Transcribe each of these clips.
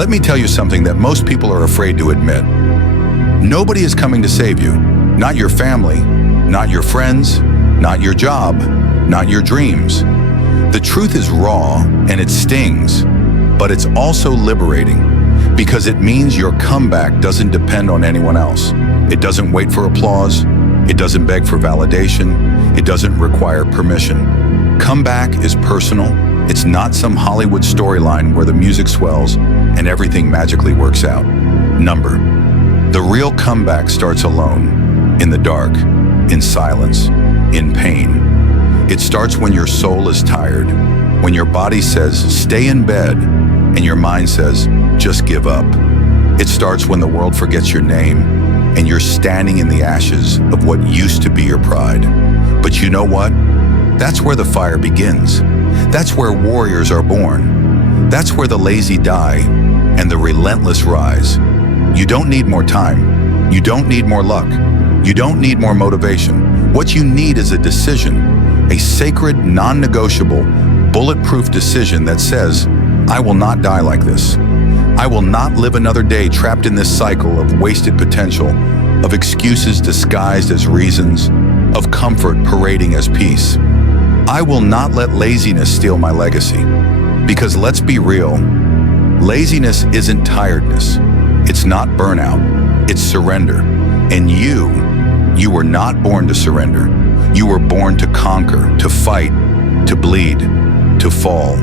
Let me tell you something that most people are afraid to admit. Nobody is coming to save you. Not your family, not your friends, not your job, not your dreams. The truth is raw and it stings, but it's also liberating because it means your comeback doesn't depend on anyone else. It doesn't wait for applause. It doesn't beg for validation. It doesn't require permission. Comeback is personal. It's not some Hollywood storyline where the music swells and everything magically works out. The real comeback starts alone, in the dark, in silence, in pain. It starts when your soul is tired, when your body says, stay in bed, and your mind says, just give up. It starts when the world forgets your name, and you're standing in the ashes of what used to be your pride. But you know what? That's where the fire begins. That's where warriors are born. That's where the lazy die and the relentless rise. You don't need more time. You don't need more luck. You don't need more motivation. What you need is a decision, a sacred, non-negotiable, bulletproof decision that says, I will not die like this. I will not live another day trapped in this cycle of wasted potential, of excuses disguised as reasons, of comfort parading as peace. I will not let laziness steal my legacy. Because let's be real, laziness isn't tiredness. It's not burnout. It's surrender. And you were not born to surrender. You were born to conquer, to fight, to bleed, to fall,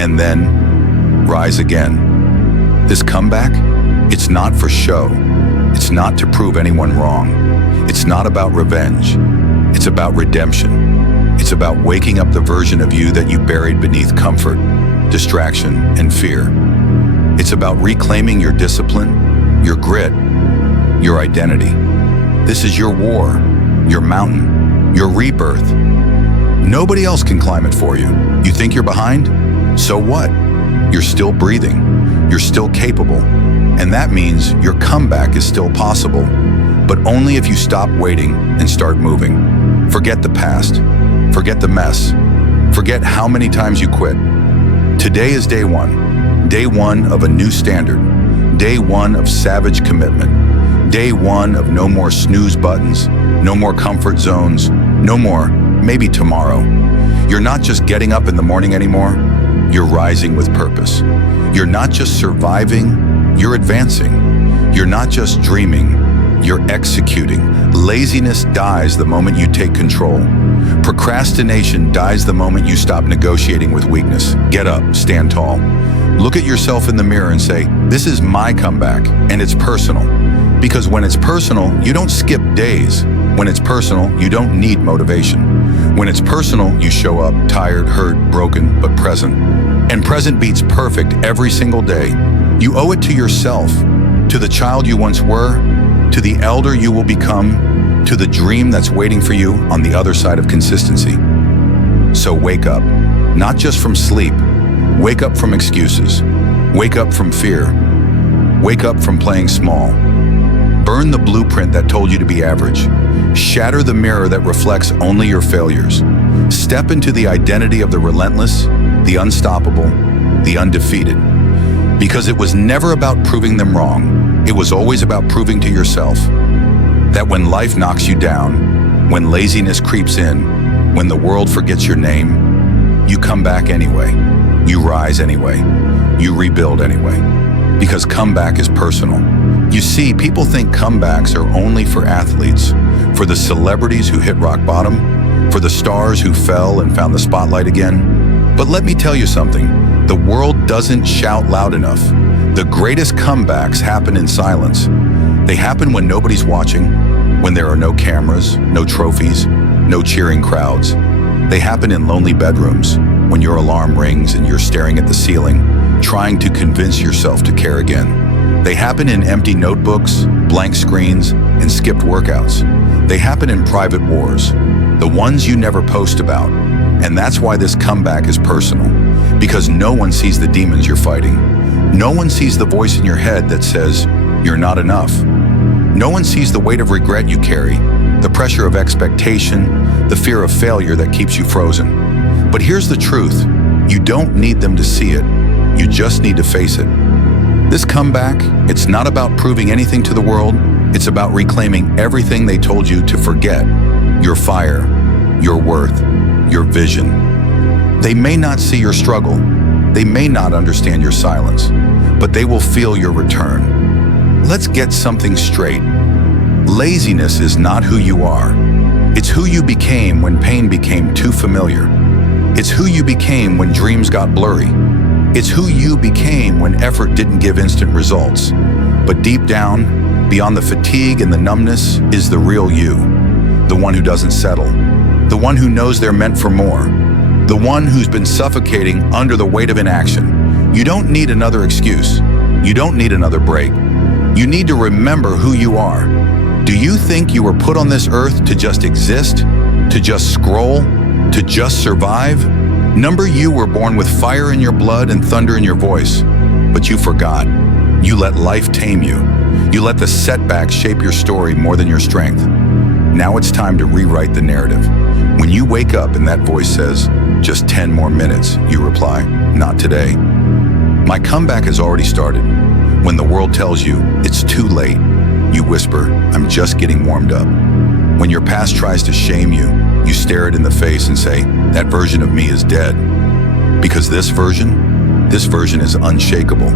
and then rise again. This comeback, it's not for show. It's not to prove anyone wrong. It's not about revenge. It's about redemption. It's about waking up the version of you that you buried beneath comfort, distraction, and fear. It's about reclaiming your discipline, your grit, your identity. This is your war, your mountain, your rebirth. Nobody else can climb it for you. You think you're behind? So what? You're still breathing. You're still capable. And that means your comeback is still possible, but only if you stop waiting and start moving. Forget the past. Forget the mess. Forget how many times you quit. Today is day one. Day one of a new standard. Day one of savage commitment. Day one of no more snooze buttons, no more comfort zones, no more maybe tomorrow. You're not just getting up in the morning anymore. You're rising with purpose. You're not just surviving, you're advancing. You're not just dreaming, you're executing. Laziness dies the moment you take control. Procrastination dies the moment you stop negotiating with weakness. Get up, stand tall. Look at yourself in the mirror and say, this is my comeback, and it's personal. Because when it's personal, you don't skip days. When it's personal, you don't need motivation. When it's personal, you show up tired, hurt, broken, but present. And present beats perfect every single day. You owe it to yourself, to the child you once were, to the elder you will become, to the dream that's waiting for you on the other side of consistency. So wake up, not just from sleep. Wake up from excuses. Wake up from fear. Wake up from playing small. Burn the blueprint that told you to be average. Shatter the mirror that reflects only your failures. Step into the identity of the relentless, the unstoppable, the undefeated. Because it was never about proving them wrong. It was always about proving to yourself that when life knocks you down, when laziness creeps in, when the world forgets your name, you come back anyway. You rise anyway. You rebuild anyway. Because comeback is personal. You see, people think comebacks are only for athletes, for the celebrities who hit rock bottom, for the stars who fell and found the spotlight again. But let me tell you something, the world doesn't shout loud enough. The greatest comebacks happen in silence. They happen when nobody's watching, when there are no cameras, no trophies, no cheering crowds. They happen in lonely bedrooms, when your alarm rings and you're staring at the ceiling, trying to convince yourself to care again. They happen in empty notebooks, blank screens, and skipped workouts. They happen in private wars, the ones you never post about. And that's why this comeback is personal, because no one sees the demons you're fighting. No one sees the voice in your head that says, you're not enough. No one sees the weight of regret you carry, the pressure of expectation, the fear of failure that keeps you frozen. But here's the truth, you don't need them to see it, you just need to face it. This comeback, it's not about proving anything to the world. It's about reclaiming everything they told you to forget. Your fire, your worth, your vision. They may not see your struggle. They may not understand your silence, but they will feel your return. Let's get something straight. Laziness is not who you are. It's who you became when pain became too familiar. It's who you became when dreams got blurry. It's who you became when effort didn't give instant results. But deep down, beyond the fatigue and the numbness, is the real you. The one who doesn't settle. The one who knows they're meant for more. The one who's been suffocating under the weight of inaction. You don't need another excuse. You don't need another break. You need to remember who you are. Do you think you were put on this earth to just exist? To just scroll? To just survive? Number you were born with fire in your blood and thunder in your voice. But you forgot. You let life tame you. You let the setbacks shape your story more than your strength. Now it's time to rewrite the narrative. When you wake up and that voice says, "Just 10 more minutes," you reply, "Not today." My comeback has already started. When the world tells you it's too late, you whisper, "I'm just getting warmed up." When your past tries to shame you, you stare it in the face and say, "That version of me is dead." Because this version is unshakable.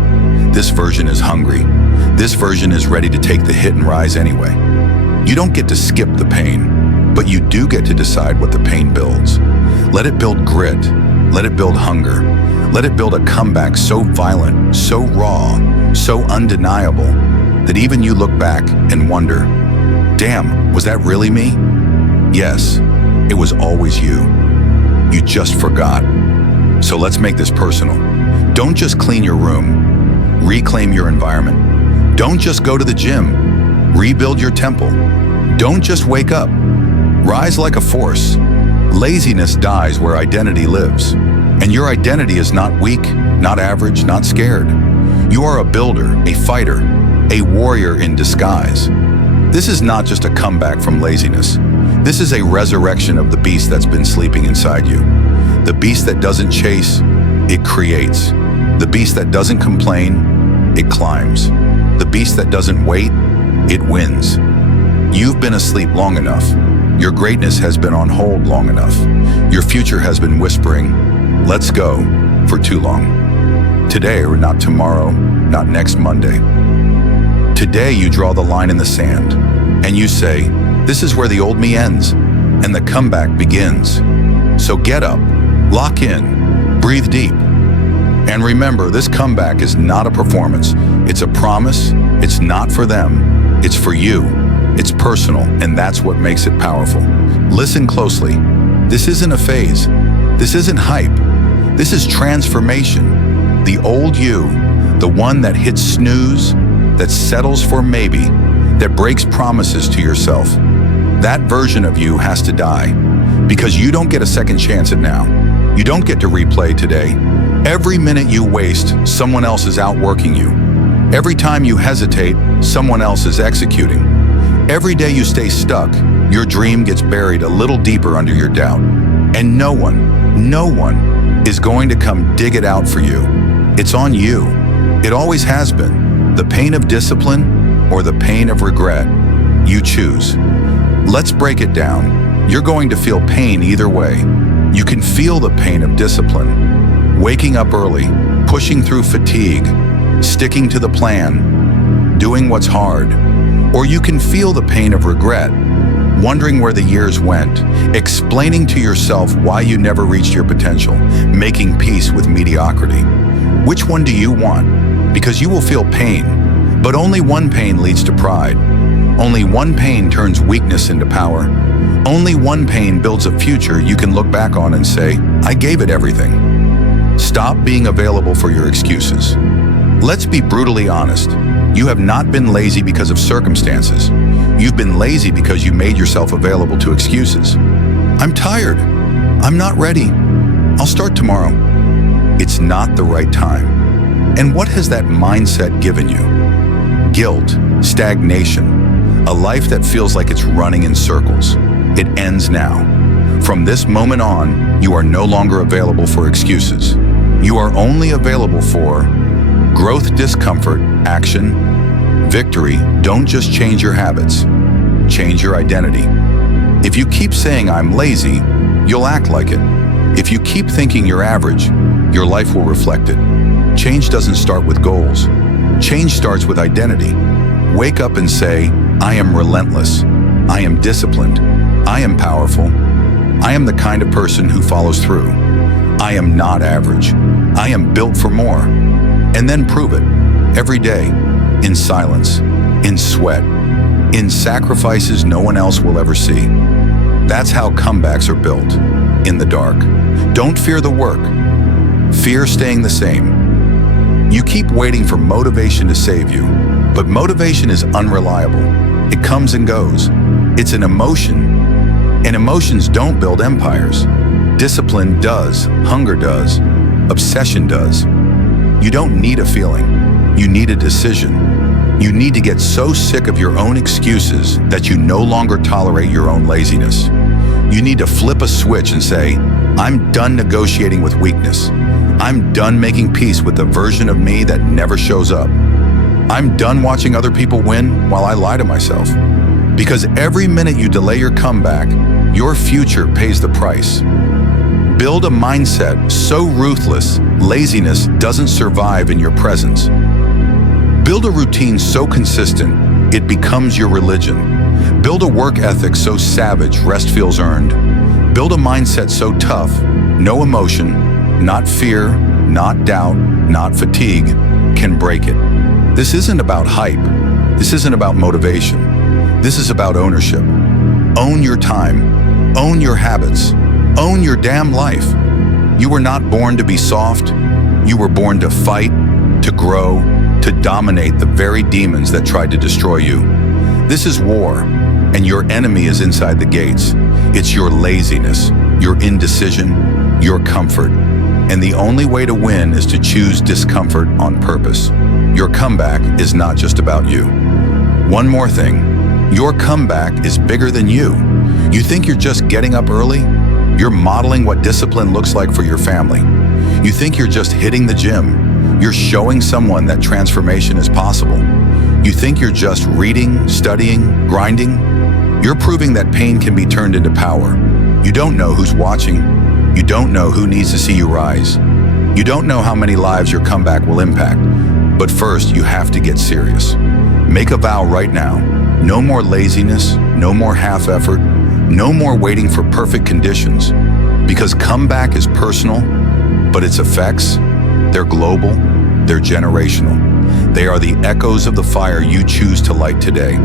This version is hungry. This version is ready to take the hit and rise anyway. You don't get to skip the pain, but you do get to decide what the pain builds. Let it build grit. Let it build hunger. Let it build a comeback so violent, so raw, so undeniable, that even you look back and wonder, damn, was that really me? Yes, it was always you. You just forgot. So let's make this personal. Don't just clean your room. Reclaim your environment. Don't just go to the gym. Rebuild your temple. Don't just wake up. Rise like a force. Laziness dies where identity lives. And your identity is not weak, not average, not scared. You are a builder, a fighter, a warrior in disguise. This is not just a comeback from laziness. This is a resurrection of the beast that's been sleeping inside you. The beast that doesn't chase, it creates. The beast that doesn't complain, it climbs. The beast that doesn't wait, it wins. You've been asleep long enough. Your greatness has been on hold long enough. Your future has been whispering, "Let's go," for too long. Today or not tomorrow, not next Monday. Today you draw the line in the sand and you say, "This is where the old me ends and the comeback begins." So get up, lock in, breathe deep. And remember, this comeback is not a performance. It's a promise. It's not for them. It's for you. It's personal, and that's what makes it powerful. Listen closely. This isn't a phase. This isn't hype. This is transformation. The old you, the one that hits snooze, that settles for maybe, that breaks promises to yourself. That version of you has to die, because you don't get a second chance at now. You don't get to replay today. Every minute you waste, someone else is outworking you. Every time you hesitate, someone else is executing. Every day you stay stuck, your dream gets buried a little deeper under your doubt. And no one is going to come dig it out for you. It's on you. It always has been. The pain of discipline or the pain of regret, you choose. Let's break it down. You're going to feel pain either way. You can feel the pain of discipline. Waking up early, pushing through fatigue, sticking to the plan, doing what's hard. Or you can feel the pain of regret, wondering where the years went, explaining to yourself why you never reached your potential, making peace with mediocrity. Which one do you want? Because you will feel pain, but only one pain leads to pride. Only one pain turns weakness into power. Only one pain builds a future you can look back on and say, "I gave it everything." Stop being available for your excuses. Let's be brutally honest. You have not been lazy because of circumstances. You've been lazy because you made yourself available to excuses. "I'm tired. I'm not ready. I'll start tomorrow." It's not the right time. And what has that mindset given you? Guilt, stagnation, a life that feels like it's running in circles. It ends now. From this moment on, you are no longer available for excuses. You are only available for Growth, discomfort, action, victory don't just change your habits, change your identity. If you keep saying I'm lazy, you'll act like it. If you keep thinking you're average, your life will reflect it. Change doesn't start with goals. Change starts with identity. Wake up and say, I am relentless. I am disciplined. I am powerful. I am the kind of person who follows through. I am not average. I am built for more. And then prove it. Every day. In silence. In sweat. In sacrifices no one else will ever see. That's how comebacks are built. In the dark. Don't fear the work. Fear staying the same. You keep waiting for motivation to save you, but motivation is unreliable. It comes and goes. It's an emotion, and emotions don't build empires. Discipline does, hunger does, obsession does. You don't need a feeling. You need a decision. You need to get so sick of your own excuses that you no longer tolerate your own laziness. You need to flip a switch and say, I'm done negotiating with weakness. I'm done making peace with the version of me that never shows up. I'm done watching other people win while I lie to myself. Because every minute you delay your comeback, your future pays the price. Build a mindset so ruthless, laziness doesn't survive in your presence. Build a routine so consistent, it becomes your religion. Build a work ethic so savage, rest feels earned. Build a mindset so tough, no emotion, not fear, not doubt, not fatigue, can break it. This isn't about hype. This isn't about motivation. This is about ownership. Own your time. Own your habits. Own your damn life. You were not born to be soft. You were born to fight, to grow, to dominate the very demons that tried to destroy you. This is war, and your enemy is inside the gates. It's your laziness, your indecision, your comfort. And the only way to win is to choose discomfort on purpose. Your comeback is not just about you. One more thing, your comeback is bigger than you. You think you're just getting up early? You're modeling what discipline looks like for your family. You think you're just hitting the gym. You're showing someone that transformation is possible. You think you're just reading, studying, grinding. You're proving that pain can be turned into power. You don't know who's watching. You don't know who needs to see you rise. You don't know how many lives your comeback will impact. But first, you have to get serious. Make a vow right now. No more laziness, no more half effort, no more waiting for perfect conditions. Because comeback is personal, but its effects, they're global, they're generational. They are the echoes of the fire you choose to light today.